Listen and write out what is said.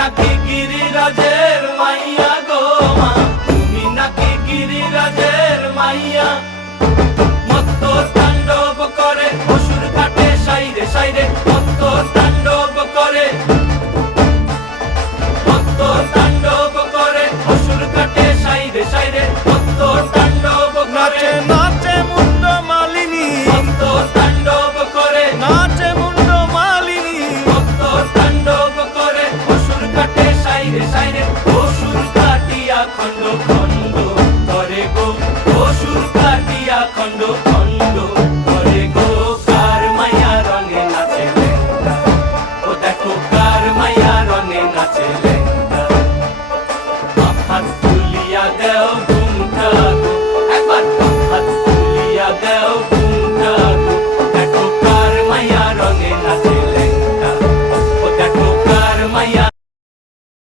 নাকি গিরিরাজের মাইয়া গো মা, তুমি নাকি গিরিরাজের মাইয়া। মত্ত তাণ্ডব করে অসুর কাটে সাইরে সাইরে, মত্ত তাণ্ডব করে, মত্ত তাণ্ডব করে অসুর কাটে সাইরে সাইরে, মত্ত তাণ্ডব করে। নাচে মুন্ড মালিনী, মত্ত তাণ্ডব করে, নাচে মুন্ড মালিনী, মত্ত তাণ্ডব করে অসুর কাটে সাইরে সাইরে, অসুর কাটিয়া খণ্ড খণ্ড করে গো, অসুর কাটিয়া খণ্ড খণ্ড করে গো। কার মায়া রঙে নাচে লেঙ্গা, ও দেখো কার মায়া রঙে নাচে লেঙ্গা।